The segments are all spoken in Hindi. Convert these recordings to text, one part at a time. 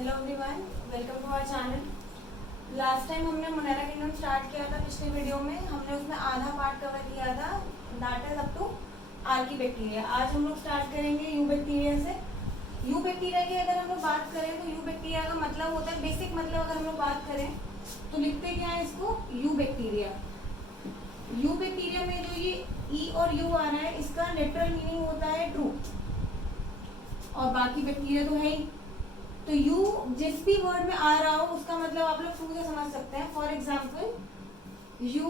Hello everyone, welcome to our channel. Last time हमने मोनेरा किंगडम स्टार्ट किया था। पिछले वीडियो में हमने उसमें आधा पार्ट कवर किया था, that is up to archaebacteria. आज हम लोग स्टार्ट करेंगे यू बैक्टीरिया से। यू बैक्टीरिया की अगर हम लोग बात करें तो यू बैक्टीरिया का मतलब होता है, बेसिक मतलब अगर हम लोग बात करें तो लिखते क्या है इसको, यू बैक्टीरिया। यू बैक्टीरिया में जो ये ई और यू आ रहा है, इसका लिटरल मीनिंग होता है ट्रू, और बाकी बैक्टीरिया तो है ही। तो यू जिस भी वर्ड में आ रहा हो उसका मतलब आप लोग ट्रू से समझ सकते हैं। फॉर एग्जाम्पल यू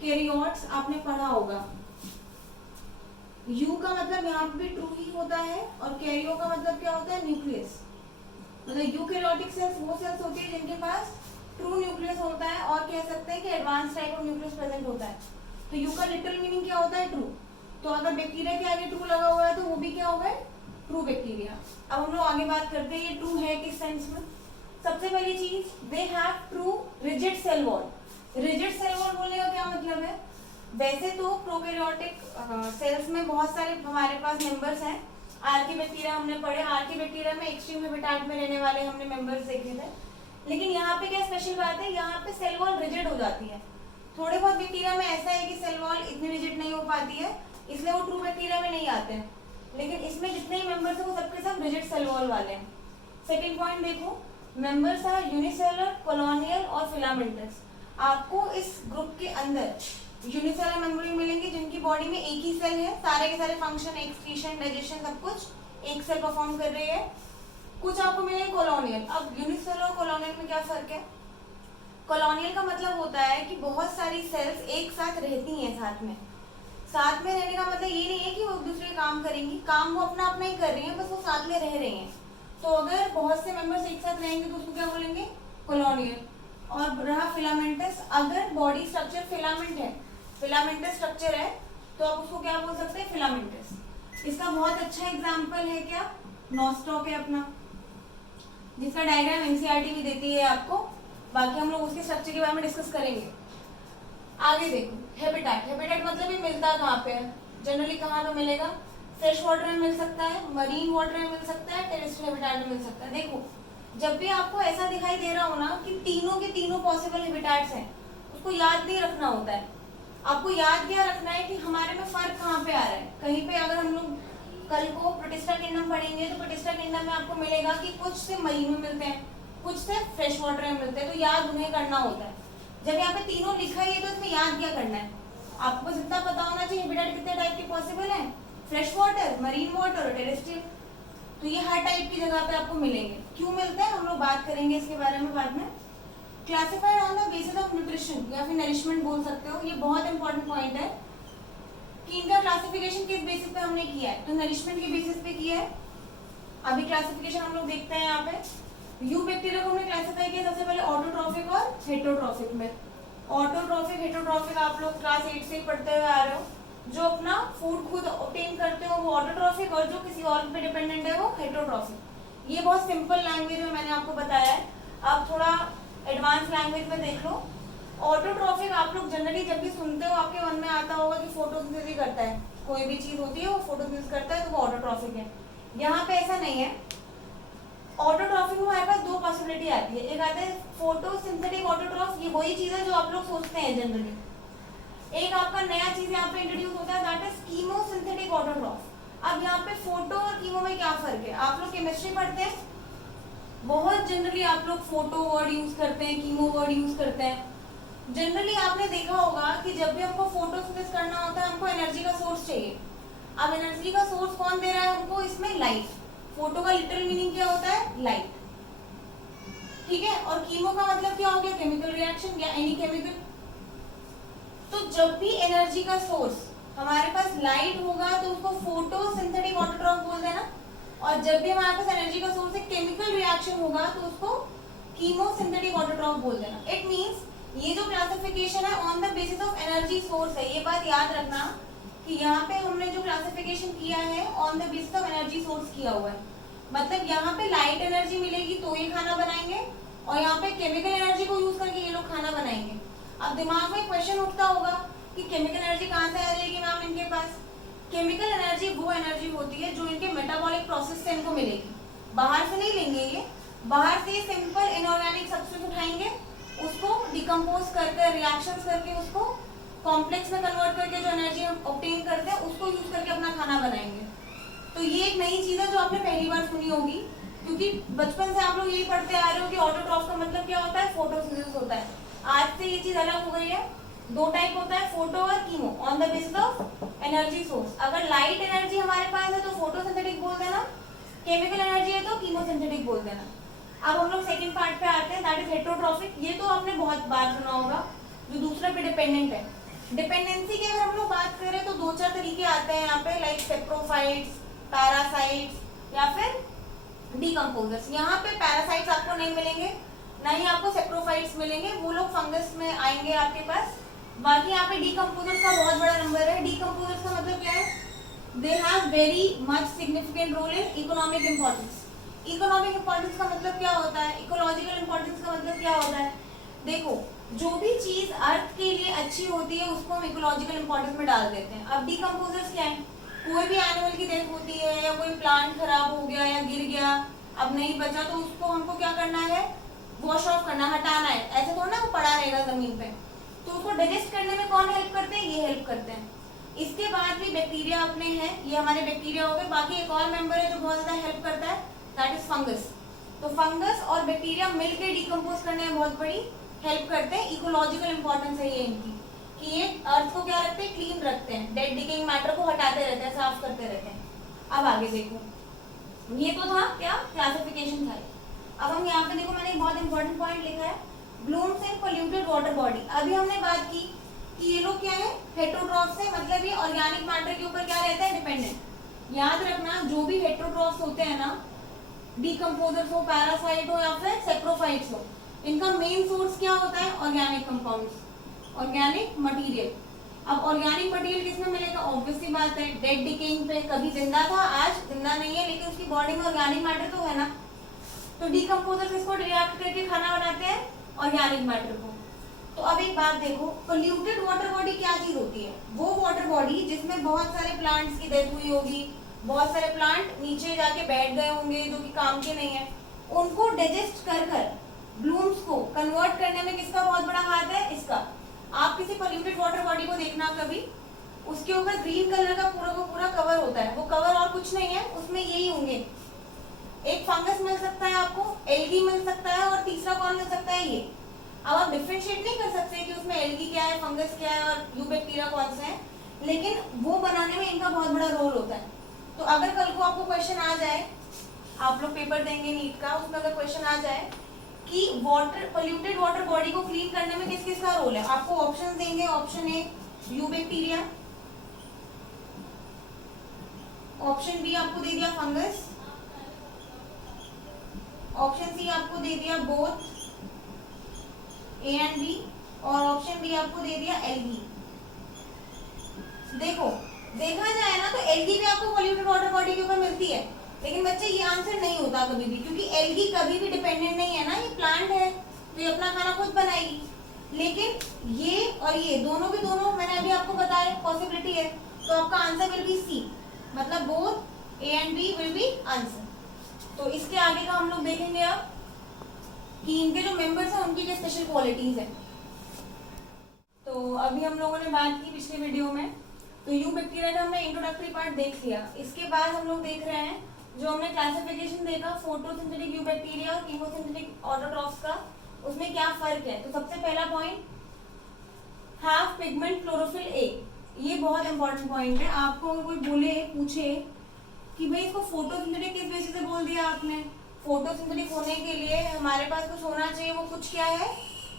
कैरियोट्स आपने पढ़ा होगा। यू का मतलब यहाँ पे भी ट्रू ही होता है, और कैरियो का मतलब क्या होता है, न्यूक्लियस। मतलब यूकैरियोटिक सेल्स वो सेल्स होती है जिनके पास ट्रू न्यूक्लियस होता है, और कह सकते हैं कि advance type of nucleus present होता है। तो यू का लिटरल मीनिंग क्या होता है, ट्रू। तो अगर बैक्टीरिया के आगे ट्रू लगा हुआ है तो वो भी क्या होगा, ट्रू बैक्टीरिया। अब हम लोग आगे बात करते हैं ये ट्रू है किस सेंस में। सबसे पहली चीज, they have true rigid cell wall. Rigid cell wall बोलने का क्या मतलब है, वैसे तो प्रोकैरियोटिक सेल्स में बहुत सारे हमारे पास मेंबर्स हैं। आर्कीबैक्टीरिया हमने पढ़े, आर्कीबैक्टीरिया में एक्सट्रीम हैबिटेट में रहने वाले हमने मेंबर्स देखे थे। लेकिन यहाँ पे क्या स्पेशल बात है, यहाँ पे सेल वॉल रिजिड हो जाती है। थोड़े बहुत बैक्टीरिया में ऐसा है कि सेल वॉल इतनी रिजिड नहीं हो पाती है, इसलिए वो ट्रू बैक्टीरिया में नहीं आते हैं। लेकिन इसमें जितने ही मेंबर्स हैं वो सबके सब रिजिड सेल वॉल वाले हैं। सेकंड पॉइंट देखो, मेंबर्स आर यूनिसेलुलर, कॉलोनियल और फिलामेंटस। आपको इस ग्रुप के अंदर यूनिसेलुलर मेंबर मिलेंगे जिनकी बॉडी में एक ही सेल है, सारे के सारे फंक्शन, एक्सक्रीशन, डाइजेशन सब कुछ एक सेल परफॉर्म कर रही है। कुछ आपको मिलेंगे कॉलोनियल। अब यूनिसेलुलर और कॉलोनियल में क्या फर्क है, कॉलोनियल का मतलब होता है कि बहुत सारी सेल्स एक साथ रहती हैं साथ में। साथ में रहने का मतलब ये नहीं है कि वो एक दूसरे काम करेंगी, काम वो अपना अपना ही कर रही हैं, बस वो साथ में रह रही हैं। तो अगर बहुत से मेंबर्स एक साथ रहेंगे तो उसको क्या बोलेंगे, कॉलोनियल। और रहा फिलामेंटस, अगर बॉडी स्ट्रक्चर फिलामेंट है, फिलामेंटस स्ट्रक्चर है, तो आप उसको क्या बोल सकते हैं, फिलामेंटस। इसका बहुत अच्छा एग्जाम्पल है क्या, नॉस्टॉक है अपना, जिसका डायग्राम एनसीईआरटी भी देती है आपको। बाकी हम लोग उसके स्ट्रक्चर के बारे में डिस्कस करेंगे। आगे देखो, हैबिटेट। हैबिटेट मतलब ये मिलता कहाँ पे है, जनरली कहाँ पे मिलेगा, फ्रेश वाटर में मिल सकता है, मरीन वाटर में मिल सकता है, टेरेस्ट्रियल हैबिटेट में मिल सकता है। देखो जब भी आपको ऐसा दिखाई दे रहा हो ना कि तीनों के तीनों पॉसिबल हैबिटेट्स हैं, उसको याद नहीं रखना होता है। आपको याद क्या रखना है कि हमारे में फर्क कहाँ पे आ रहा है। कहीं पे अगर हम लोग कल को प्रोटिस्टा किंगडम पढ़ेंगे तो प्रोटिस्टा किंगडम में आपको मिलेगा कि कुछ से मरीन में मिलते हैं, कुछ से फ्रेश वाटर में मिलते हैं, तो याद उन्हें करना होता है। जब यहाँ पे तीनों लिखा है तो इसमें याद क्या करना है, आपको बस इतना पता होना चाहिए हैबिटेट कितने टाइप के पॉसिबल है, फ्रेश वाटर, मरीन वाटर और टेरेस्ट्रियल। तो ये हर टाइप की जगह पे आपको मिलेंगे। क्यों मिलते हैं हम लोग बात करेंगे इसके बारे में बाद में। Classified on the basis of nutrition या फिर नरिशमेंट बोल सकते हो, ये बहुत इंपॉर्टेंट पॉइंट है कि इनका क्लासिफिकेशन किस बेसिस पे हमने किया है, तो नरिशमेंट के बेसिस पे किया है। अभी क्लासिफिकेशन हम लोग देखते हैं यहाँ पे। यू बैक्टीरिया को हमने क्लासिफाई किया सबसे पहले ऑटोट्रॉफिक और हेटरोट्रॉफिक में। ऑटोट्रॉफिक, हेटरोट्रॉफिक आप लोग क्लास 8 से ही पढ़ते हुए आ रहे हो। जो अपना फूड खुद ऑब्टेन करते हो वो ऑटोट्रॉफिक, और जो किसी और पे डिपेंडेंट है वो हेटरोट्रॉफिक। ये बहुत सिंपल लैंग्वेज में मैंने आपको बताया है, आप थोड़ा एडवांस लैंग्वेज में देख लो। ऑटोट्रॉफिक आप लोग जनरली जब भी सुनते हो आपके मन में आता होगा कि फोटोसिंथेसिस करता है, कोई भी चीज होती है वो फोटोसिंथेसिस करता है तो वो ऑटोट्रॉफिक है। यहाँ पे ऐसा नहीं है। ऑटोट्रॉफिक में हमारे पास दो पॉसिबिलिटी आती है, एक आता है फोटोसिंथेटिक ऑटोट्रॉफ, ये वही चीज है जो आप लोग सोचते हैं जनरली। एक आपका नया चीज यहाँ पे इंट्रोड्यूस होता है, दैट इज कीमोसिंथेटिक ऑटोट्रॉफ। अब यहाँ पे फोटो और कीमो में क्या फर्क है, आप लोग केमिस्ट्री पढ़ते हैं, बहुत जनरली आप लोग फोटो वर्ड यूज करते हैं, कीमो वर्ड यूज करते हैं। जनरली आपने देखा होगा कि जब भी हमको फोटोसिंथेसिस करना होता है हमको एनर्जी का सोर्स चाहिए। अब एनर्जी का सोर्स कौन दे रहा है हमको, इसमें लाइट। फोटो का लिटरल मीनिंग क्या होता है, लाइट, ठीक है। और कीमो का मतलब क्या हो गया, केमिकल रिएक्शन या एनी केमिकल। तो जब भी एनर्जी का सोर्स हमारे पास लाइट होगा तो उसको फोटोसिंथेटिक ऑटोट्रॉफ बोल देना, और जब भी हमारे पास एनर्जी का सोर्स एक केमिकल रिएक्शन होगा तो उसको कीमोसिंथेटिक ऑटोट्रॉफ बोल देना। इट मींस ये जो क्लासिफिकेशन है on the basis of energy source है। ये बात याद रखना कि यहाँ पे हमने जो क्लासिफिकेशन किया है on the basis of energy source किया हुआ है। मतलब यहाँ पे लाइट एनर्जी मिलेगी तो ये खाना बनाएंगे, और यहाँ पे केमिकल एनर्जी को यूज करके ये लोग खाना बनाएंगे। अब दिमाग में क्वेश्चन उठता होगा कि केमिकल एनर्जी कहाँ से आ जाएगी मैम इनके पास। केमिकल एनर्जी वो एनर्जी होती है जो इनके मेटाबॉलिक प्रोसेस से इनको मिलेगी। बाहर से नहीं लेंगे, ये बाहर से सिंपल इनऑर्गेनिक सब्सटेंस उठाएंगे, उसको डिकम्पोज करके रिएक्शंस करके उसको कॉम्प्लेक्स में कन्वर्ट करके जो एनर्जी हम ऑब्टेन करते हैं उसको यूज करके अपना खाना बनाएंगे। तो ये एक नई चीज है जो आपने पहली बार सुनी होगी, क्योंकि बचपन से आप लोग यही पढ़ते आ रहे हो कि ऑटोट्रॉफ का मतलब क्या होता है, फोटोसिंथेसिस होता है। आज से ये चीज अलग हो गई है, दो टाइप होता है, फोटो और chemo, on the basis of energy source. अगर लाइट एनर्जी हमारे पास है तो फोटोसिंथेटिक बोल देना, केमिकल एनर्जी है तो कीमोसिंथेटिक बोल देना। अब हम लोग सेकंड पार्ट पे आते हैं, दैट इज हेटेरोट्रॉफिक। ये तो आपने बहुत बार सुना होगा। जो दूसरा पे डिपेंडेंट है, डिपेंडेंसी की अगर हम लोग बात करें तो दो चार तरीके आते हैं यहाँ पे, लाइक सेप्रोफाइट्स, पैरासाइट्स या फिर डीकम्पोजर्स। यहाँ पे पैरासाइट्स आपको नहीं मिलेंगे, ना ही आपको सेप्रोफाइट्स मिलेंगे, वो लोग फंगस में आएंगे आपके पास। बाकी यहाँ पे डीकम्पोजर्स का बहुत बड़ा नंबर है। डीकम्पोजर्स का मतलब क्या है, they have very much significant role in economic importance. Economic importance का मतलब क्या होता है, इकोलॉजिकल इंपॉर्टेंस का मतलब क्या होता है। देखो, जो भी चीज अर्थ के लिए अच्छी होती है उसको हम इकोलॉजिकल इंपॉर्टेंस में डाल देते हैं। अब डीकम्पोजर्स क्या है, कोई भी एनिमल की डेथ होती है या कोई प्लांट खराब हो गया या गिर गया, अब नहीं बचा, तो उसको हमको क्या करना है, वॉश ऑफ करना, हटाना है। ऐसे थोड़ा ना वो पड़ा रहेगा जमीन पे। तो उसको डाइजेस्ट करने में कौन हेल्प करते हैं, ये हेल्प करते हैं। इसके बाद भी बैक्टीरिया अपने हैं, ये हमारे बैक्टीरिया हो गए। बाकी एक और मेंबर है जो बहुत ज्यादा हेल्प करता है, दैट इज फंगस। तो फंगस और बैक्टीरिया मिलकर डिकम्पोज करने में बहुत बड़ी हेल्प करते हैं। इकोलॉजिकल इंपॉर्टेंस है ये इनकी, कि ये अर्थ को क्या रखते हैं, क्लीन रखते हैं, डेड डिकेइंग मैटर को हटाते रहते हैं, साफ करते रहते हैं। अब आगे देखो, ये तो था क्या, क्लासिफिकेशन था। अब हम यहाँ पे देखो, मैंने एक बहुत इंपॉर्टेंट पॉइंट लिखा है, blooms in polluted water body. अभी हमने बात की कि ये लोग क्या है, हेटेरोट्रॉफ से मतलब ये ऑर्गेनिक मैटर के ऊपर क्या रहता है, डिपेंडेंट। याद रखना, जो भी हेटेरोट्रॉफ्स होते हैं ना, डीकम्पोजर्स हो, पैरासाइट हो या फिर सेप्रोफाइट्स हो, इनका मेन सोर्स क्या होता है, ऑर्गेनिक कंपाउंड्स, ऑर्गेनिक मटेरियल। अब ऑर्गेनिक मटेरियल किसमें मिलेगा, ऑब्वियस सी बात है, डेड डिकेइंग पे। कभी जिंदा था, आज जिंदा नहीं है, लेकिन उसकी बॉडी में ऑर्गेनिक मैटर तो है ना। तो डीकम्पोजर्स इसको रिएक्ट करके खाना बनाते हैं, ऑर्गेनिक मैटर को। तो अब एक बात देखो, पोल्यूटेड वाटर बॉडी क्या चीज होती है, वो वाटर बॉडी जिसमें बहुत सारे प्लांट्स की डेथ हुई होगी, बहुत सारे प्लांट नीचे जाके बैठ गए होंगे जो कि काम के नहीं है, उनको डाइजेस्ट कर कर ब्लूम्स को कन्वर्ट करने में किसका बहुत बड़ा हाथ है, इसका। आप किसी पोल्यूटेड वाटर बॉडी को देखना कभी, उसके ऊपर ग्रीन कलर का पूरा कवर होता है, वो कवर और कुछ नहीं है, उसमें यही होंगे। एक फंगस मिल सकता है आपको, एल्गी मिल सकता है, और तीसरा कौन मिल सकता है, ये। अब आप डिफरेंशिएट नहीं कर सकते कि उसमें एल्गी क्या है, फंगस क्या है और यूबैक्टीरिया कौन सा है, लेकिन वो बनाने में इनका बहुत बड़ा रोल होता है। तो अगर कल को आपको क्वेश्चन आ जाए, आप लोग पेपर देंगे नीट का, उसमें अगर क्वेश्चन आ जाए कि वाटर, पोल्यूटेड वाटर बॉडी को क्लीन करने में किस किस का रोल है, आपको ऑप्शन देंगे। Option A eubacteria, option B आपको दे दिया फंगस, ऑप्शन सी आपको दे दिया बोथ ए एंड बी, और ऑप्शन बी आपको दे दिया एल्गी। देखो, देखा जाए ना तो एल्गी भी आपको पोल्यूटेड वाटर बॉडी के ऊपर मिलती है, लेकिन बच्चे ये आंसर नहीं होता कभी भी, क्योंकि एल्गी कभी भी डिपेंडेंट नहीं है ना, ये प्लांट है तो ये अपना खाना खुद बनाएगी। लेकिन ये और ये दोनों भी दोनों मैंने अभी आपको बताया पॉसिबिलिटी है, तो आपका आंसर विल बी सी, मतलब both A and B will be answer. तो इसके आगे का हम लोग देखेंगे अब कि इनके जो मेंबर्स हैं उनकी क्या स्पेशल क्वालिटीज है। तो अभी हम लोगों ने बात की पिछले वीडियो में, तो यूबैक्टीरिया का हमने इंट्रोडक्टरी पार्ट देख लिया। इसके बाद हम लोग देख रहे हैं जो हमने क्लासिफिकेशन देखा फोटोसिंथेटिक यूबैक्टीरिया और कीमोसिंथेटिक ऑटोट्रॉफ्स का, उसमें क्या फर्क है। तो सबसे पहला point, have pigment chlorophyll A. ये बहुत इंपॉर्टेंट पॉइंट है। आपको अगर कोई बोले, पूछे कि भाई इसको फोटोसिंथेटिक किस बेसिस से बोल दिया आपने, फोटोसिंथेटिक होने के लिए हमारे पास कुछ होना चाहिए, वो कुछ क्या है,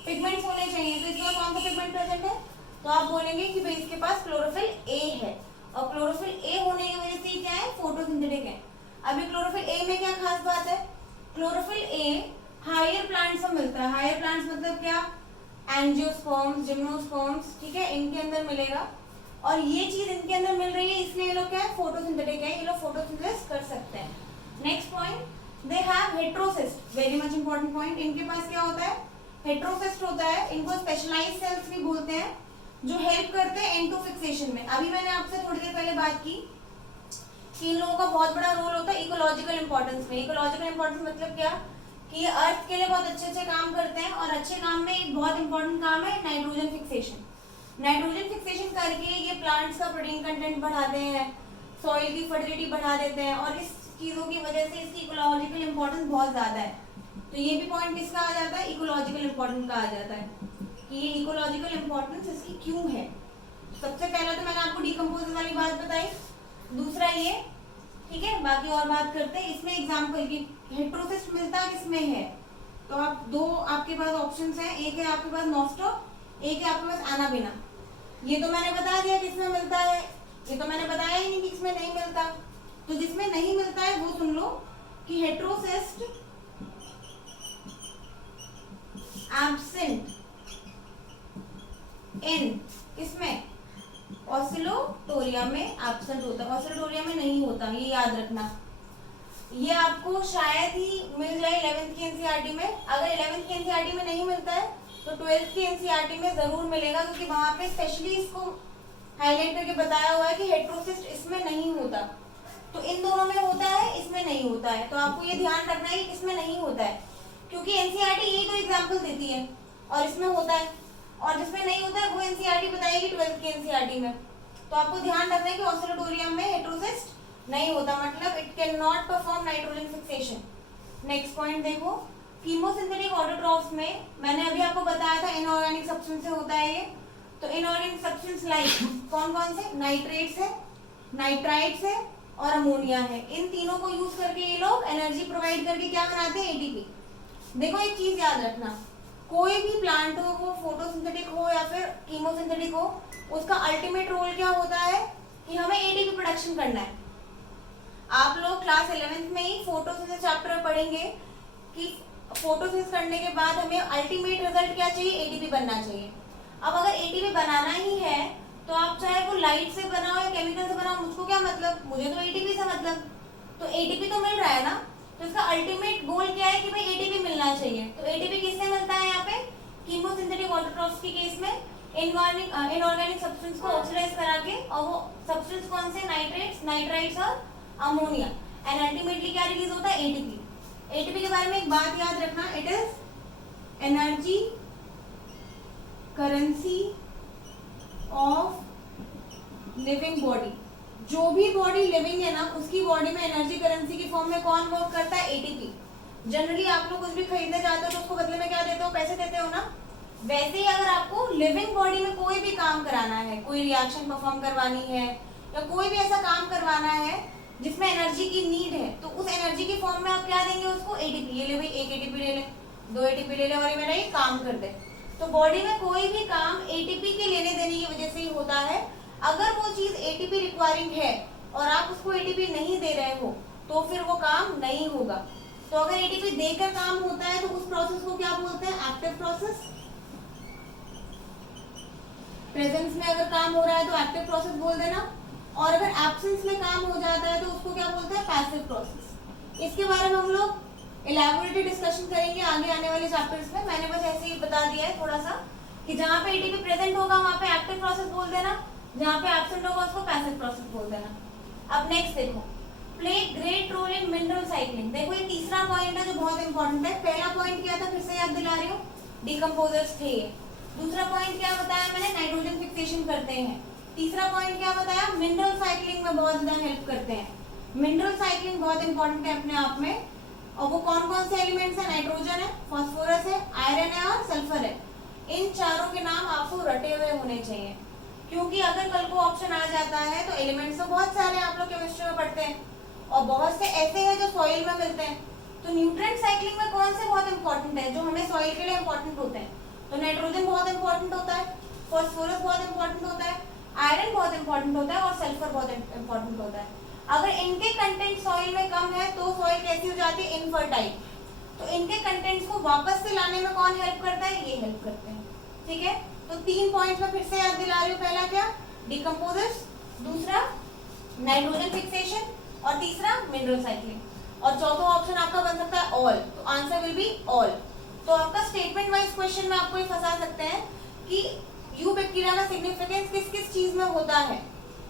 पिगमेंट्स होने चाहिए। तो इसमें कौन सा पिगमेंट प्रेजेंट है, तो आप बोलेंगे कि भाई इसके पास क्लोरोफिल ए है, और क्लोरोफिल ए होने की वजह से क्या है, फोटोसिंथेटिक है। अभी क्लोरोफिल ए में क्या खास बात है, क्लोरोफिल ए हायर प्लांट्स में मिलता है। हायर प्लांट्स मतलब क्या, एंजियोस्पर्म्स, जिम्नोस्पर्म्स, ठीक है, इनके अंदर मिलेगा। और ये चीज इनके अंदर मिल रही है, इसलिए ये लोग क्या है, फोटोसिंथेटिक है, ये लोग फोटोसिंथेसिस कर सकते हैं। Next point, they have heterocyst, very much important point. इनके पास क्या होता है, हेटेरोसिस्ट होता है। इनको स्पेशलाइज्ड सेल्स भी बोलते हैं, जो हेल्प करते हैं एंटोफिक्सेशन में। अभी मैंने आपसे थोड़ी देर पहले बात की कि इन लोगों का बहुत बड़ा रोल होता है इकोलॉजिकल इंपॉर्टेंस में। इकोलॉजिकल इंपॉर्टेंस मतलब क्या, कि ये अर्थ के लिए बहुत अच्छे अच्छे काम करते हैं, और अच्छे काम में एक बहुत इंपॉर्टेंट काम है नाइट्रोजन फिक्सेशन। नाइट्रोजन फिक्सेशन करके ये प्लांट्स का प्रोटीन कंटेंट बढ़ाते हैं, सॉइल की फर्टिलिटी बढ़ा देते हैं, और इस चीज़ों की वजह से इसकी इकोलॉजिकल इंपॉर्टेंस बहुत ज़्यादा है। तो ये भी पॉइंट किसका आ जाता है, इकोलॉजिकल इंपॉर्टेंस का आ जाता है, कि ये इकोलॉजिकल इंपॉर्टेंस इसकी क्यों है। सबसे पहला तो मैंने आपको डिकम्पोजर वाली बात बताई, दूसरा ये, ठीक है। बाकी और बात करते हैं इसमें एग्जाम्पल की, हेट्रोसिस्ट मिलता किसमें है, तो आप दो आपके पास ऑप्शंस हैं, एक है आपके पास नॉस्ट्रो, एक है आपके पास एनाबिना। ये तो मैंने बता दिया किसमें मिलता है, ये तो मैंने बताया ही नहीं कि किसमें नहीं मिलता। तो जिसमें नहीं मिलता है वो सुन लो कि हेट्रोसिस्ट एब्सेंट इन किसमें, ऑसिलोटोरिया में एब्सेंट होता है, ऑसिलोटोरिया में नहीं होता, ये याद रखना। ये आपको शायद ही मिल जाए 11th की एनसीईआरटी में। अगर 11th की एनसीईआरटी में नहीं मिलता है तो 12th की एनसीईआरटी में जरूर मिलेगा, क्योंकि वहां पे स्पेशली इसको हाईलाइट करके बताया हुआ है कि हेट्रोसिस्ट इसमें नहीं होता। तो इन दोनों में होता है, इसमें नहीं होता है। तो आपको ये ध्यान रखना है कि किसमें नहीं होता है, क्योंकि एनसीईआरटी यही तो एग्जाम्पल देती है, और इसमें होता है, और जिसमें नहीं होता है वो एनसीईआरटी बताएगी 12th की एनसीईआरटी में। तो आपको ध्यान रखना है कि ऑसिलोटोरियम में हेट्रोसिस्ट नहीं होता, मतलब it can not perform nitrogen fixation. Next point देखो, कीमोसिंथेटिक ऑटोट्रॉफ्स में मैंने अभी आपको बताया था इनऑर्गेनिक सब्सटेंस से होता है ये। तो इनऑर्गेनिक सब्सटेंस लाइक कौन कौन से, नाइट्रेट्स है, नाइट्राइट्स है और अमोनिया है। इन तीनों को यूज करके ये लोग एनर्जी प्रोवाइड करके क्या बनाते हैं, एटीपी। देखो एक चीज याद रखना, कोई भी प्लांट हो, वो फोटोसिंथेटिक हो या फिर कीमोसिंथेटिक हो, उसका अल्टीमेट रोल क्या होता है कि हमें एटीपी प्रोडक्शन करना है। आप लोग क्लास 11th में ही फोटोसिंथेसिस चैप्टर पढ़ेंगे कि फोटोसिंथेसिस करने के बाद हमें अल्टीमेट रिजल्ट क्या चाहिए, एटीपी बनना चाहिए। अब अगर एटीपी बनाना ही है तो आप चाहे वो लाइट से बनाओ या केमिकल से बनाओ, मुझको क्या मतलब, मुझे तो एटीपी से मतलब। तो एटीपी तो मिल रहा है ना, तो इसका अल्टीमेट गोल क्या है कि भाई एटीपी मिलना चाहिए। तो एटीपी किससे मिलता है, यहाँ पे कीमोसिंथेटिक ऑटोट्रॉफ्स के केस में इनऑर्गेनिक सब्सटेंस को ऑक्सीडाइज करा के, और वो सब्सटेंस कौन से, नाइट्रेट्स, नाइट्राइट्स और अमोनिया, एंड अल्टीमेटली क्या रिलीज होता है, एटीपी। एटीपी के बारे में एक बात याद रखना, it is energy currency of living body. जो भी बॉडी लिविंग है ना, उसकी बॉडी में एनर्जी करेंसी की फॉर्म में कौन वर्क करता है, एटीपी। जनरली आप लोग कुछ भी खरीदने जाते हो तो उसको बदले में क्या देते हो, पैसे देते हो ना। वैसे ही अगर आपको लिविंग बॉडी में कोई भी काम कराना है, कोई रिएक्शन परफॉर्म करवानी है या कोई भी ऐसा काम करवाना है जिसमें एनर्जी की नीड है, तो उस एनर्जी की फॉर्म में आप क्या देंगे उसको, एटीपी। ये ले भाई, एक एटीपी ले ले, दो एटीपी ले ले, और ये मेरा ये काम कर दे। तो बॉडी में कोई भी काम एटीपी के लेने देने की वजह से ही होता है। अगर वो चीज एटीपी रिक्वायरिंग है और आप उसको एटीपी नहीं दे रहे हो तो फिर वो काम नहीं होगा। तो अगर एटीपी देकर काम होता है तो उस प्रोसेस को क्या बोलते हैं, एक्टिव प्रोसेस। प्रेजेंस में अगर काम हो रहा है तो एक्टिव प्रोसेस बोल देना, और अगर एब्सेंस में काम हो जाता है तो उसको क्या बोलते हैं, पैसिव प्रोसेस। इसके बारे में हम लोग इलैबोरेटेड डिस्कशन करेंगे आगे आने वाले चैप्टर्स में। मैंने बस ऐसे ही बता दिया है थोड़ा सा कि जहाँ पे एटीपी प्रेजेंट होगा वहाँ पे एक्टिव प्रोसेस बोल देना, जहाँ पे एब्सेंट होगा उसको पैसिव प्रोसेस बोल देना। अब नेक्स्ट देखो, play great role in mineral cycling. देखो ये तीसरा पॉइंट है जो बहुत इंपॉर्टेंट है। पहला पॉइंट क्या था, फिर से याद दिला रही हूँ, डिकम्पोजर्स थे ये। दूसरा पॉइंट क्या बताया मैंने, नाइट्रोजन फिक्सेशन करते हैं। तीसरा पॉइंट क्या बताया, मिनरल साइक्लिंग में बहुत ज्यादा हेल्प करते हैं। मिनरल साइक्लिंग बहुत इंपॉर्टेंट है अपने आप में। और वो कौन कौन से एलिमेंट्स है, नाइट्रोजन है, फास्फोरस है, आयरन है और सल्फर है। इन चारों के नाम आपको रटे हुए होने चाहिए, क्योंकि अगर कल को ऑप्शन आ जाता है तो एलिमेंट्स तो बहुत सारे आप लोग केमिस्ट्री में पढ़ते हैं और बहुत से ऐसे हैं जो सॉइल में मिलते हैं। तो न्यूट्रिएंट साइक्लिंग में कौन से बहुत इंपॉर्टेंट है जो हमें सॉइल के लिए इंपॉर्टेंट होते हैं, तो नाइट्रोजन बहुत इंपॉर्टेंट होता है, फास्फोरस बहुत इंपॉर्टेंट होता है, आयरन बहुत इंपॉर्टेंट होता है और सल्फर बहुत इंपॉर्टेंट होता है। अगर इनके कंटेंट सॉइल में कम है तो सॉइल कैसी हो जाती है, इनफर्टाइल। तो इनके कंटेंट्स को वापस से लाने में कौन हेल्प करता है, ये हेल्प करते हैं। ठीक है, तो 3 पॉइंट्स में फिर से याद दिला रही हूँ। पहला क्या, डिकम्पोजर्स, दूसरा नाइट्रोजन फिक्सेशन और तीसरा मिनरल साइक्लिंग। और चौथा ऑप्शन आपका बन सकता है ऑल, तो आंसर विल बी ऑल। तो आपका स्टेटमेंट वाइज क्वेश्चन में आपको ये फंसा सकते हैं कि यू बैक्टीरिया का सिग्निफिकेंस किस किस चीज में होता है,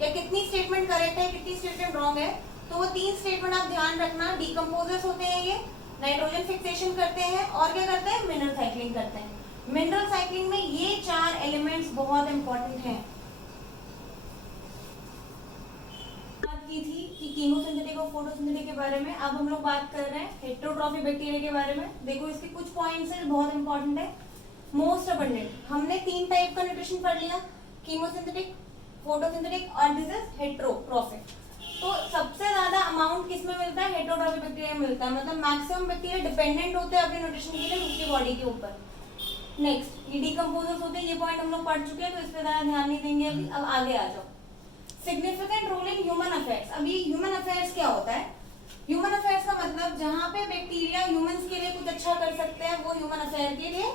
या कितनी स्टेटमेंट करेक्ट है, कितनी स्टेटमेंट रॉन्ग है। तो वो 3 स्टेटमेंट आप ध्यान रखना, डिकम्पोजर्स होते हैं ये, नाइट्रोजन फिक्सेशन करते हैं और क्या करते हैं, मिनरल साइक्लिंग करते हैं। मिनरल साइक्लिंग में ये 4 एलिमेंट्स बहुत इंपॉर्टेंट हैं। बात की थी कि कीमोसिंथेटिक और फोटोसिंथेटिक के बारे में, अब हम लोग बात कर रहे हैं हेटेरोट्रॉफिक बैक्टीरिया के बारे में। देखो इसके कुछ पॉइंट्स हैं बहुत इंपॉर्टेंट है। मोस्ट अबंडेंट, हमने 3 टाइप का न्यूट्रिशन पढ़ लिया, कीमोसिंथेटिक, फोटोसिंथेटिक और दिस इज हेटेरोट्रॉफिक। तो सबसे ज्यादा अमाउंट किसमें मिलता है, हेटेरोट्रॉफिक बैक्टीरिया में मिलता है, मतलब मैक्सिमम बैक्टीरिया डिपेंडेंट होते हैं अपने न्यूट्रिशन के लिए दूसरी बॉडी के ऊपर। नेक्स्ट, ये डिकम्पोजर्स होते हैं, ये पॉइंट हम लोग पढ़ चुके हैं तो इस पे ज्यादा ध्यान नहीं देंगे अभी। अब आगे आ जाओ, significant role in human affairs. अब ये ह्यूमन अफेयर्स क्या होता है, ह्यूमन अफेयर्स का मतलब जहाँ पे बैक्टीरिया ह्यूमंस के लिए कुछ अच्छा कर सकते हैं वो ह्यूमन अफेयर के लिए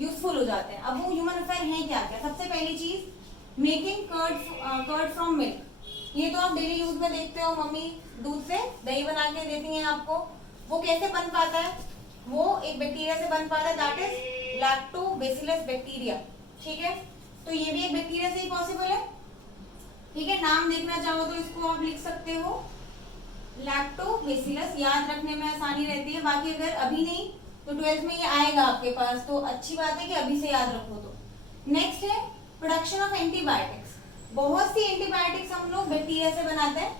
यूजफुल हो जाते हैं। अब वो ह्यूमन अफेयर है क्या क्या, सबसे पहली चीज मेकिंग कर्ड फ्रॉम मिल्क। ये तो आप डेली यूज में देखते हो, मम्मी दूध से दही बना के देती हैं आपको। वो कैसे बन पाता है, वो एक बैक्टीरिया से बन पाता है, दैट इज लैक्टोबैसिलस बैक्टीरिया। ठीक है, तो ये भी एक बैक्टीरिया से ही पॉसिबल है। ठीक है, नाम देखना चाहो तो इसको आप लिख सकते हो लैक्टोबैसिलस, याद रखने में आसानी रहती है। बाकी अगर अभी नहीं तो 12th में ये आएगा आपके पास, तो अच्छी बात है कि अभी से याद रखो। तो नेक्स्ट है प्रोडक्शन ऑफ एंटीबायोटिक्स। बहुत सी एंटीबायोटिक्स हम लोग बैक्टीरिया से बनाते हैं।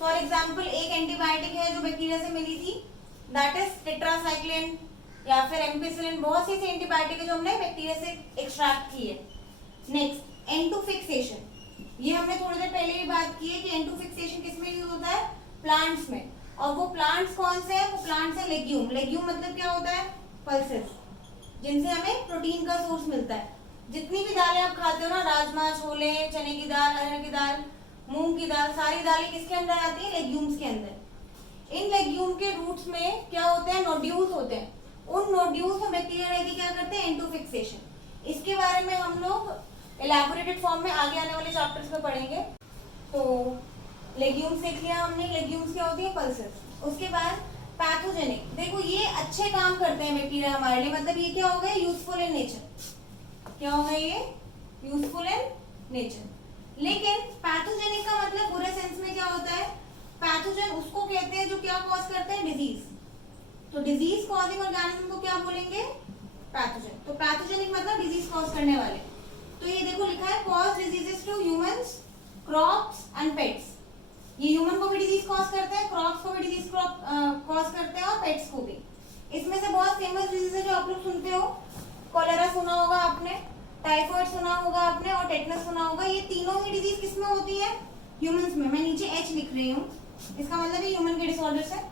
फॉर एग्जाम्पल एक एंटीबायोटिक है जो बैक्टीरिया से मिली थी, दैट इज टेट्रासाइक्लिन या फिर एम्पिसिलिन। बहुत सी ऐसी एंटीबायोटिक है जो हमने बैक्टीरिया से एक्सट्रैक्ट की है। नेक्स्ट, एंटू फिक्सेशन, ये हमने थोड़ी देर पहले भी बात की है कि एंटू फिक्सेशन किस में यूज होता है, प्लांट्स में। और वो प्लांट्स कौन से हैं, वो प्लांट्स है लेग्यूम। लेग्यूम मतलब क्या होता है, पल्सेस, जिनसे हमें प्रोटीन का सोर्स मिलता है। जितनी भी दालें आप खाते हो ना, राजमा, छोले, चने की दाल, अरहर की दाल, मूंग की दाल, सारी दालें किसके अंदर आती है, लेग्यूम्स के अंदर। इन लेग्यूम के रूट्स में क्या होते हैं, नोड्यूल्स होते हैं। उन नोड्यूल्स में बैक्टीरिया रहकर क्या करते हैं, एंटू फिक्सेशन। इसके बारे में हम लोग एलैबोरेटेड फॉर्म में आगे आने वाले चैप्टर्स में पढ़ेंगे। तो लेग्यूम्स देख लिया हमने, लेग्यूम्स क्या होती है, पल्सेस। उसके बाद पैथोजेनिक, देखो ये अच्छे काम करते हैं बैक्टीरिया हमारे लिए, मतलब ये क्या हो गए, यूजफुल इन नेचर। क्या हो गया, ये यूजफुल इन नेचर। लेकिन पैथोजेनिक का मतलब बुरे सेंस में क्या होता है, पैथोजन उसको कहते हैं जो क्या कॉज करते हैं, डिजीज। तो डिजीज कॉजिंग ऑर्गेनिज्म को क्या बोलेंगे, पैथोजन। तो पैथोजेनिक मतलब डिजीज कॉज करने वाले। तो ये देखो लिखा है cause diseases to humans, crops and pets. ये ह्यूमन को भी डिजीज कॉज करते हैं, क्रॉप्स को भी डिजीज कॉज करते हैं और पेट्स को भी। इसमें से बहुत फेमस डिजीज है जो आप लोग सुनते हो, कॉलेरा सुना होगा आपने, टाइफाइड सुना होगा आपने और टेटनस सुना होगा। ये तीनों ही डिजीज किसमें होती है, ह्यूमंस में। मैं नीचे एच लिख रही हूँ, इसका मतलब ये ह्यूमन के डिसऑर्डर्स है।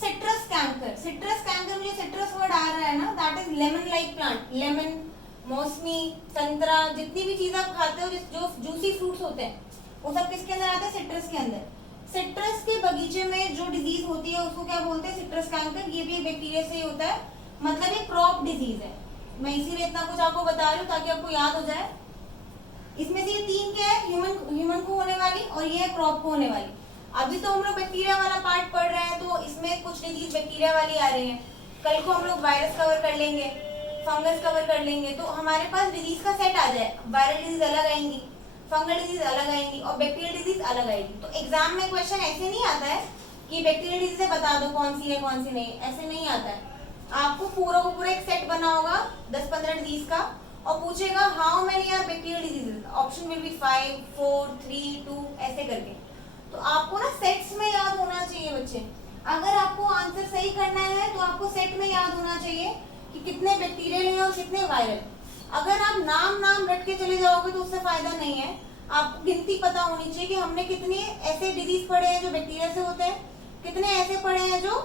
सिट्रस कैंकर, सिट्रस कैंकर में जो सिट्रस वर्ड आ रहा है ना, that is lemon like plant. Lemon, मौसमी, संतरा, जितनी भी चीज आप खाते हो जो जूसी फ्रूट्स होते हैं वो सब किसके अंदर आते हैं, सिट्रस के अंदर। सिट्रस के बगीचे में जो डिजीज होती है उसको क्या बोलते हैं, सिट्रस कैंकर। ये भी एक बैक्टीरिया से ही होता है, मतलब ये क्रॉप डिजीज है। मैं इसीलिए इतना कुछ आपको बता रही हूँ ताकि आपको याद हो जाए। इसमें से ये 3 क्या है, ह्यूमन को होने वाली और ये है क्रॉप को होने वाली। अभी तो हम लोग बैक्टीरिया वाला पार्ट पढ़ रहे हैं, तो इसमें कुछ डिजीज बैक्टीरिया वाली आ रही है। कल को हम लोग वायरस कवर कर लेंगे, फंगस कवर कर लेंगे, तो हमारे पास डिजीज का सेट आ जाए। वायरल डिजीज अलग आएंगी, फंगल डिजीज अलग आएंगी और बैक्टीरियल डिजीज अलग आएगी। तो एग्जाम में क्वेश्चन ऐसे नहीं आता है कि बैक्टीरियल डिजीज से बता दो कौन सी है कौन सी नहीं, ऐसे नहीं आता है। आपको पूरा को पूरा एक सेट बना होगा 10-15 डिजीज का और पूछेगा how many are bacterial diseases, option will be 5, 4, 3, 2 ऐसे करके। तो आपको ना सेट्स में याद होना चाहिए बच्चे। अगर आपको आंसर सही करना है तो आपको सेट में याद होना चाहिए कि कितने बैक्टीरियल हैं और कितने वायरल। अगर आप नाम रट के चले जाओगे तो उससे फायदा नहीं है। आपको गिनती पता होनी चाहिए कि हमने कितने ऐसे डिजीज पढ़े हैं जो बैक्टीरिया से होते हैं, कितने ऐसे पढ़े हैं जो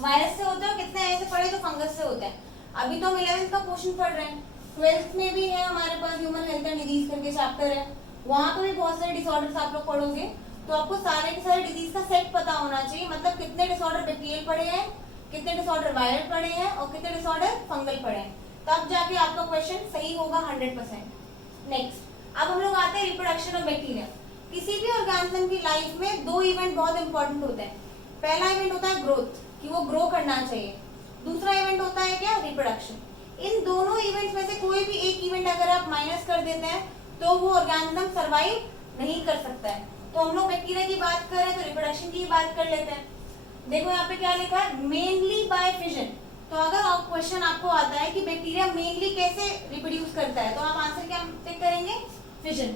वायरस से होते हैं, कितने ऐसे पढ़े जो फंगस से होते हैं। अभी तो हम 11th का क्वेश्चन पढ़ रहे हैं, 12th में भी है हमारे पास ह्यूमन हेल्थ एंड डिजीज करके चैप्टर है, वहां पर भी बहुत सारे डिसऑर्डर्स आप लोग पढ़ोगे। तो आपको सारे के सारे डिजीज का सेट पता होना चाहिए, मतलब कितने डिसऑर्डर बैक्टीरियल पढ़े हैं, कितने डिसऑर्डर वायरल पढ़े हैं और कितने डिसऑर्डर फंगल पढ़े हैं, तब जाके आपका क्वेश्चन सही होगा 100%। नेक्स्ट, अब हम लोग आते हैं रिप्रोडक्शन ऑफ बैक्टीरिया। किसी भी ऑर्गेनिज्म की लाइफ में 2 इवेंट बहुत इंपॉर्टेंट होते हैं। पहला इवेंट होता है ग्रोथ, कि वो ग्रो करना चाहिए। दूसरा इवेंट होता है क्या, रिप्रोडक्शन। इन दोनों इवेंट्स में से कोई भी एक इवेंट अगर आप माइनस कर देते हैं तो वो ऑर्गेनिज्म सर्वाइव नहीं कर सकता है। तो हम लोग बैक्टीरिया की बात कर रहे हैं तो रिप्रोडक्शन की बात कर लेते हैं। देखो यहाँ पे क्या लिखा है, मेनली बाय फिजन। तो अगर क्वेश्चन आपको आता है कि बैक्टीरिया मेनली कैसे रिप्रोड्यूस करता है, तो आप आंसर क्या टिक करेंगे, फिजन।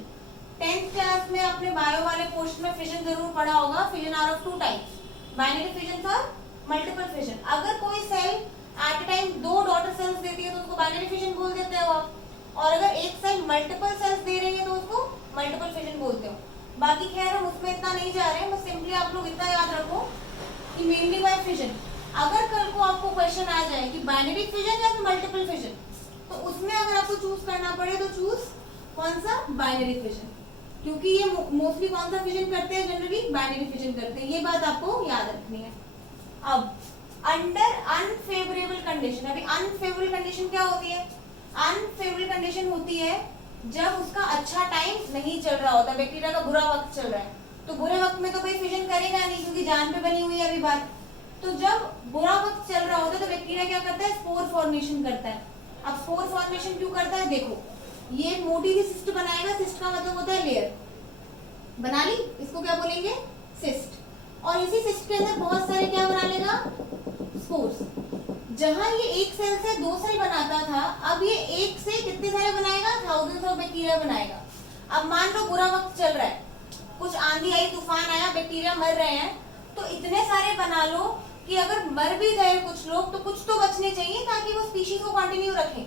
10th क्लास में आपने बायो वाले पोर्शन में फिजन जरूर पढ़ा होगा। Fission are of 2 types, binary fission और मल्टीपल फिजन। अगर कोई cell at a time 2 daughter cells देती है तो उसको बाइनरी फिजन बोल देते हो आप, और अगर एक सेल मल्टीपल सेल्स दे रही है तो उसको मल्टीपल फिजन बोलते हो। बाकी खैर हम उसमें इतना नहीं जा रहे हैं, बस सिंपली आप लोग इतना याद रखो कि मेनली बाय फिजन। अगर कल को आपको क्वेश्चन आ जाए कि बाइनरी फिजन या फिर मल्टीपल फिजन, तो उसमें अगर आपको चूज करना पड़े तो चूज कौन सा, बाइनरी फिजन, क्योंकि ये मोस्टली कौन सा फिजन करते हैं, जनरली बाइनरी फिजन करते हैं। ये बात आपको याद रखनी है। अब अंडर अनफेवरेबल कंडीशन, अभी अनफेवरेबल कंडीशन क्या होती है, अनफेवरेबल कंडीशन होती है जब उसका अच्छा टाइम नहीं चल रहा होता, बैक्टीरिया का बुरा वक्त चल रहा है। तो बुरे वक्त में तो कोई फिजन करेगा नहीं, क्योंकि जान पे बनी हुई है अभी बात। तो जब बुरा वक्त चल रहा होता है तो बैक्टीरिया क्या करता है, स्पोर फॉर्मेशन करता है। अब स्पोर फॉर्मेशन क्यों करता है, देखो ये मोटी सी सिस्ट बनाएगा, सिस्ट का मतलब होता है लेयर, बना ली, इसको क्या बोलेंगे, सिस्ट। और इसी सिस्ट के अंदर बहुत सारे क्या बना लेगा, स्पोर्स। जहां ये एक सेल से 2 सेल बनाता था, अब ये एक से कितने सारे बनाएगा, थाउजेंड्स ऑफ बैक्टीरिया बनाएगा। अब मान लो बुरा वक्त चल रहा है, कुछ आंधी आई, तूफान आया, बैक्टीरिया मर रहे हैं, तो इतने सारे बना लो कि अगर मर भी गए कुछ लोग तो कुछ तो बचने चाहिए ताकि वो स्पीशीज को कंटिन्यू रखें।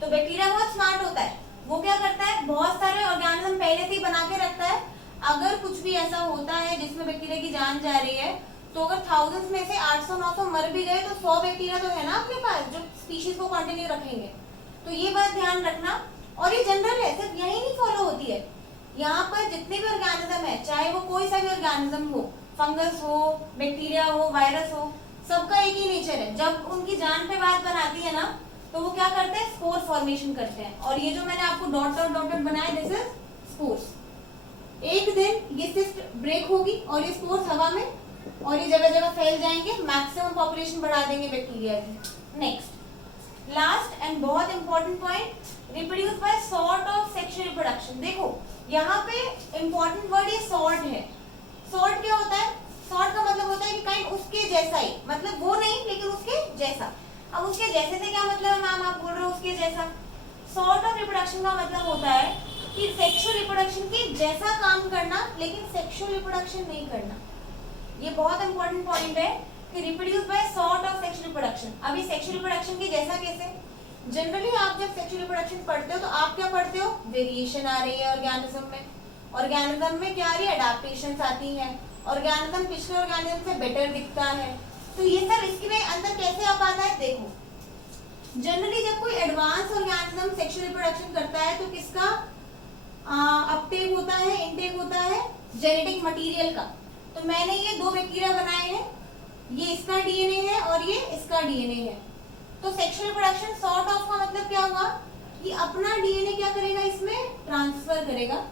तो बैक्टीरिया बहुत स्मार्ट होता है, वो क्या करता है, बहुत सारे ऑर्गेनिज्म पहले से ही बना के रखता है। अगर कुछ भी ऐसा होता है जिसमें बैक्टीरिया की जान जा रही है, तो अगर थाउजेंड्स में से 800-900 मर भी गए तो 100 बैक्टीरिया तो है ना अपने पास जो स्पीशीज को कंटिन्यू रखेंगे। तो ये बात ध्यान रखना। और ये जनरल है, सिर्फ यही नहीं फॉलो होती है, यहाँ पर जितने भी ऑर्गेनिज्म है, चाहे वो कोई सा भी ऑर्गेनिज्म हो, फंगस हो, बैक्टीरिया हो, वायरस हो, सबका एक ही नेचर है। जब उनकी जान पे बात बनाती है ना, तो वो क्या करते हैं, स्पोर फॉर्मेशन करते हैं। और ये जो मैंने आपको डॉट डॉट डॉट बनाया, दिस इज स्पोर्स। एक दिन ये सिस्ट ब्रेक होगी और ये स्पोर्स हवा में और ये जगह जगह फैल जाएंगे, मैक्सिमम पॉपुलेशन बढ़ा देंगे बैक्टीरिया की। नेक्स्ट लास्ट एंड बहुत important point, reproduce by sort of sexual reproduction. देखो यहाँ पे इंपॉर्टेंट वर्ड ये सॉर्ट है। सॉर्ट क्या होता है, सॉर्ट का मतलब होता है कि काइंड उसके जैसा ही, मतलब वो नहीं लेकिन उसके जैसा। अब उसके जैसे से क्या मतलब है मैम, आप बोल रहे हो उसके जैसा। सॉर्ट ऑफ रिप्रोडक्शन का मतलब होता है कि सेक्सुअल रिप्रोडक्शन के जैसा काम करना लेकिन सेक्सुअल रिप्रोडक्शन नहीं करना। ये बहुत इंपॉर्टेंट पॉइंट है कि reproduce by sort of sexual reproduction. अभी सेक्सुअल रिप्रोडक्शन के जैसा कैसे, जनरली आप जब सेक्सुअल रिप्रोडक्शन पढ़ते हो तो आप क्या पढ़ते हो, वेरिएशन आ रही है ऑर्गेनिज्म में, ऑर्गेनिज्म में क्या आ रही है, अडैप्टेशंस आती है, ऑर्गेनिज्म पिछले ऑर्गेनिज्म से बेटर दिखता है। तो ये सब इसके अंदर कैसे आ पाता है, देखो जनरली जब कोई एडवांस ऑर्गेनिज्म सेक्सुअल रिप्रोडक्शन करता है तो किसका अपटेक होता है, इनटेक होता है जेनेटिक मटेरियल का। तो मैंने ये 2 बैक्टीरिया बनाए हैं, ये इसका डीएनए है और ये इसका डीएनए है। तो सेक्सुअल रिप्रोडक्शन सॉर्ट ऑफ का मतलब क्या हुआ कि अपना डीएनए क्या करेगा, इसमें ट्रांसफर करेगा।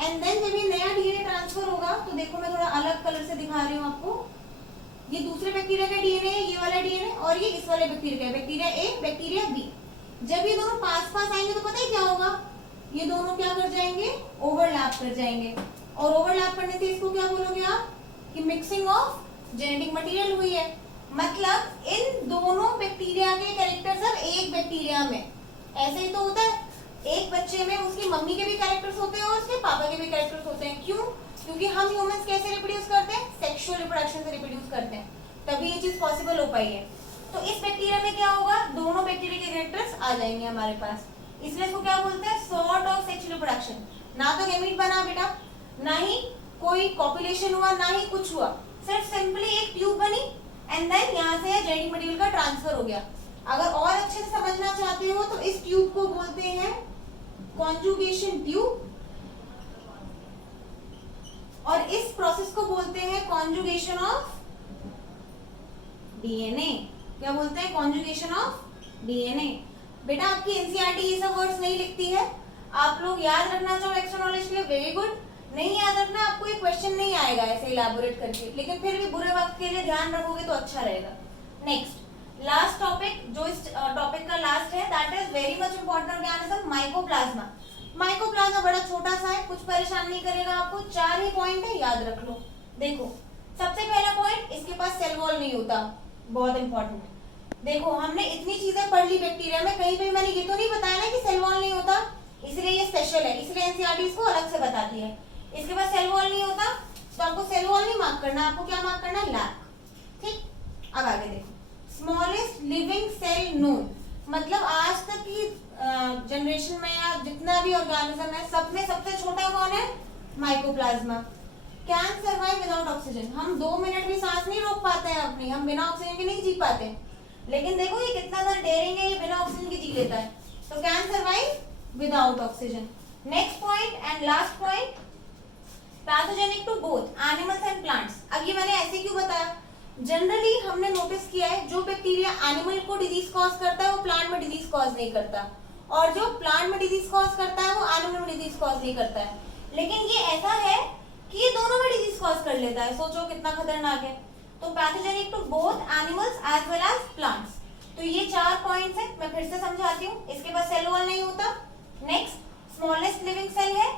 एंड देन जब ये नया डीएनए ट्रांसफर होगा, तो देखो मैं थोड़ा अलग कलर से दिखा रही हूँ आपको, ये दूसरे बैक्टीरिया का डीएनए है, ये वाला डीएनए, और ये इस वाले बैक्टीरिया का, बैक्टीरिया ए बैक्टीरिया बी। जब ये दोनों पास पास आएंगे तो पता ही क्या होगा, ये दोनों क्या कर जाएंगे, ओवरलैप कर जाएंगे। और ओवरलैप करने से इसको क्या बोलोगे आप, कि मिक्सिंग ऑफ जेनेटिक मटेरियल हुई है। मतलब इन दोनों बैक्टीरिया के कैरेक्टर सब एक बैक्टीरिया में, ऐसे ही तो होता है, एक बच्चे में उसकी मम्मी के भी कैरेक्टर्स होते हैं और उसके पापा के भी कैरेक्टर्स होते हैं। क्यों, क्योंकि हम ह्यूमंस कैसे रिप्रोड्यूस करते हैं, सेक्सुअल रिप्रोडक्शन से रिप्रोड्यूस करते हैं, तभी ये चीज पॉसिबल हो पाई है। तो इस बैक्टीरिया में क्या होगा, दोनों बैक्टीरिया के कैरेक्टर्स आ जाएंगे हमारे पास, इसलिए इसको क्या बोलते हैं, सॉर्ट ऑफ सेक्सुअल रिप्रोडक्शन। ना तो गैमीट बना बेटा, ना ही कोई कॉपुलेशन हुआ, ना ही कुछ हुआ, सिर्फ सिंपली एक ट्यूब बनी एंड देन यहाँ से जेनेटिक मटेरियल का ट्रांसफर हो गया। अगर और अच्छे से समझना चाहते हो तो इस ट्यूब को बोलते हैं कॉन्जुगेशन ट्यूब, और इस प्रोसेस को बोलते हैं कॉन्जुगेशन ऑफ डीएनए। क्या बोलते हैं, कॉन्जुगेशन ऑफ डीएनए। बेटा आपकी एनसीईआरटी ये सब वर्ड्स नहीं लिखती है, आप लोग याद रखना चाहो एक्स्ट्रा नॉलेज के लिए, वेरी गुड। नहीं याद रखना, आपको ये क्वेश्चन नहीं आएगा ऐसे इलैबोरेट करके, लेकिन फिर भी बुरे वक्त के लिए ध्यान रखोगे तो अच्छा रहेगा। नेक्स्ट लास्ट टॉपिक, जो इस टॉपिक का लास्ट है, that is very much important organism, mycoplasma. Mycoplasma बड़ा छोटा सा है, कुछ परेशान नहीं करेगा आपको, 4 ही पॉइंट है, याद रख लो। देखो सबसे पहला पॉइंट, इसके पास सेल वॉल नहीं होता, बहुत इंपॉर्टेंट। देखो हमने इतनी चीजें पढ़ ली बैक्टीरिया में, कहीं पे मैंने ये तो नहीं बताया ना कि सेल वॉल नहीं होता, इसलिए ये स्पेशल है, इसलिए एनसीईआरटी इसको अलग से बताती है। इसके पास सेल वॉल नहीं होता तो आपको सेल वॉल नहीं मार्क करना, आपको क्या मार्क करना है, लैक। ठीक, अब आगे देखो, स्मॉलेस्ट लिविंग सेल नोन, मतलब आज तक की जनरेशन में या जितना भी ऑर्गेनिज्म है सब में सबसे छोटा कौन है, mycoplasma. Can survive without oxygen, हम 2 मिनट भी सांस नहीं रोक पाते हैं अपनी, हम बिना ऑक्सीजन के नहीं जी पाते, लेकिन देखो ये कितना ज्यादा डेयरिंग है, ये बिना ऑक्सीजन के जी लेता है, तो can survive without oxygen. Next point and last point, pathogenic to both animals and plants. अब ये मैंने ऐसे क्यों बताया, जनरली हमने नोटिस किया है जो बैक्टीरिया एनिमल को डिजीज कॉज करता है वो प्लांट में डिजीज कॉज नहीं करता, और जो प्लांट में डिजीज कॉज करता है वो एनिमल में डिजीज कॉज नहीं करता है। लेकिन ये ऐसा है कि ये दोनों में डिजीज कॉज कर लेता है, सोचो कितना खतरनाक है। तो pathogenic to both animals as well as plants. तो ये 4 पॉइंट्स है, मैं फिर से समझाती हूँ। इसके पास सेल वॉल नहीं होता। नेक्स्ट, स्मॉलेस्ट लिविंग सेल है,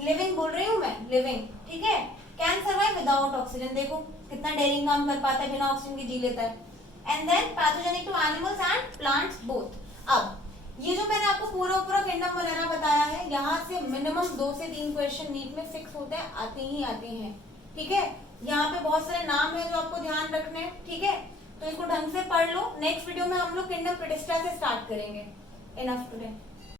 लिविंग बोल रही हूँ मैं, लिविंग, ठीक है। कैन सर्वाइव विदाउट ऑक्सीजन, देखो कितना डेयरिंग काम कर पाता है, बिना ऑक्सीजन के जी लेता है। And then pathogenic to animals and plants both. अब ये जो मैंने आपको पूरा किंगडम वगैरह बताया है, यहाँ से मिनिमम 2 से 3 क्वेश्चन नीट में फिक्स होते हैं, आते ही आते हैं, ठीक है। यहाँ पे बहुत सारे नाम है जो आपको ध्यान रखने हैं, ठीक है, तो इसको ढंग से पढ़ लो। नेक्स्ट वीडियो में हम लोग किंगडम प्रोटिस्टा से स्टार्ट करेंगे। Enough today.